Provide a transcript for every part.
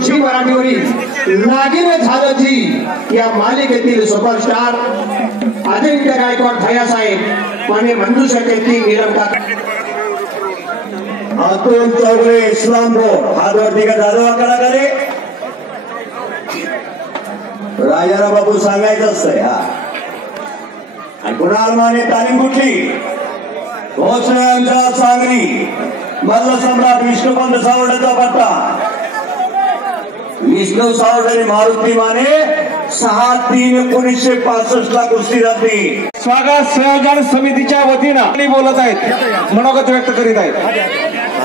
Zee मराठीवरी नागिन झालं जी. या मालिकेतील सुपरस्टार अजिंक्य गायकवाड भैयासाहेब आणि मंजुषा कीर्ती निरंकार अतुल चौगले इस्लाम रोड हात वरती का जाधव कलाकारे राजारा बाबू सांगायचं असतंय हा. आणि कुणाल माने तालीम कुठली? भोसले आमच्या सांगली. मल्ल सम्राट विष्णुपंत सावंताचा पत्ता. विष्णू आणि मारुती माने सहा तीन एकोणीसशे पासष्ट ला कुस्ती जाती स्वागत संयोजन समितीच्या वतीनं बोलत आहेत मनोगत व्यक्त करीत आहेत.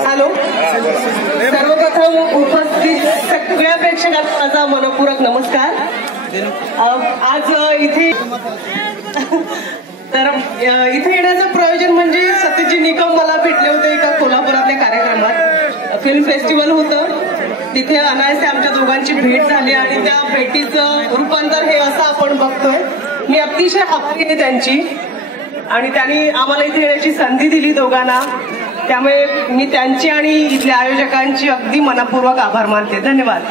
हॅलो. सर्वप्रथम उपस्थित सगळ्या प्रेक्षकांना माझा मनपूर्वक नमस्कार. आज इथे तर इथे येण्याचं प्रयोजन म्हणजे सत्यजी निकम मला भेटले होते एका कोल्हापुरातल्या कार्यक्रमात. फिल्म फेस्टिवल होतं. तिथे अनायसे आमच्या दोघांची भेट झाली आणि त्या भेटीचं रूपांतर हे असं आपण बघतोय. मी अतिशय हप्ती आहे त्यांची. आणि त्यांनी आम्हाला इथे येण्याची संधी दिली दोघांना. त्यामुळे मी त्यांची आणि इथल्या आयोजकांची अगदी मनापूर्वक आभार मानते. धन्यवाद.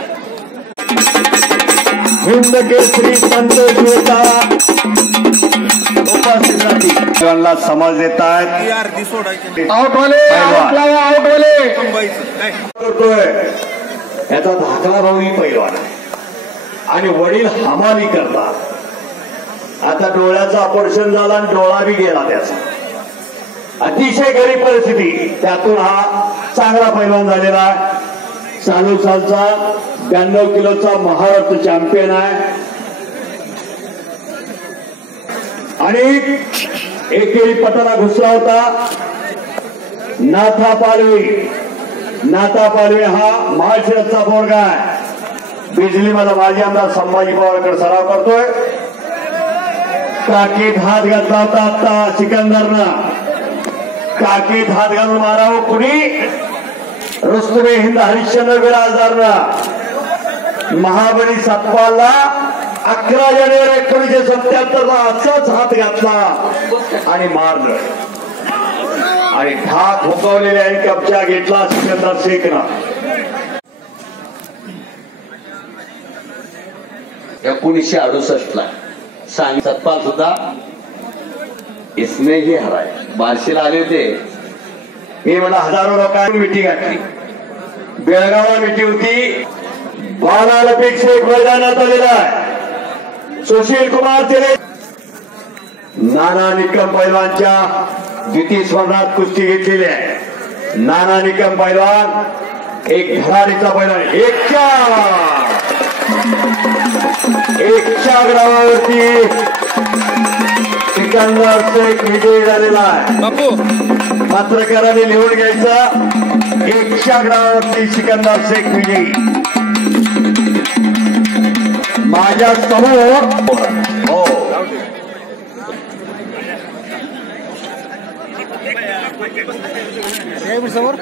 सर्वांना समज देत आहेत. आउटवाले पहिलवान. आउटला आउटवाले करतोय. याचा धाकला भाऊही पैलवान आहे. आणि वडील हमाली करतात. आता डोळ्याचं ऑपरेशन झालं आणि डोळा बी गेला त्याचा. अतिशय गरीब परिस्थिती. त्यातून हा चांगला पैलवान झालेला आहे. चालू सालचा ब्याण्णव किलोचा महाराष्ट्र चॅम्पियन आहे. आणि एकेरी पटाला घुसला होता. नाथा पालवी नाता पालवे हा महाशिरसचा पोरगा आहे. बिजली माझा माजी आमदार संभाजी पवारकडे सराव करतोय. काकीत हात घातला होता आता सिकंदरनं. काकीत हात घालून मारावं कुणी? रुस्तुमे हिंद हरिश्चंद्र बिराजदारनं. महाबली सत्पालला अकरा जानेवारी एकोणीशे सत्याहत्तर ला असाच हात घातला आणि मारलं. आणि ढाक हुकवलेले आणि कब्जा घेतला सिकंदर शेखनं एकोणीसशे अडुसष्ट ला सांग सतपाल सुद्धा इसमें ही हराय. बार्शीला आले होते. मी म्हणलं हजारो लोकांनी मिठी घातली. बेळगावला मिठी होती. बालापेक्षा एक मैदानात आलेला आहे. सुशील कुमार तिले नाना निकम पैलवानच्या द्वितीय स्वर्णात कुस्ती घेतलेली आहे. नाना निकम पैलवान एक धडाडीचा पैलवान एकच्या एकच्या ग्रामावरती सिकंदर शेख विजयी झालेला आहे. पत्रकारांनी लिहून घ्यायचं. एकशा ग्रामावरती सिकंदर शेख विजयी. माझ्यासमोर हो. ¿Qué hay por sabor?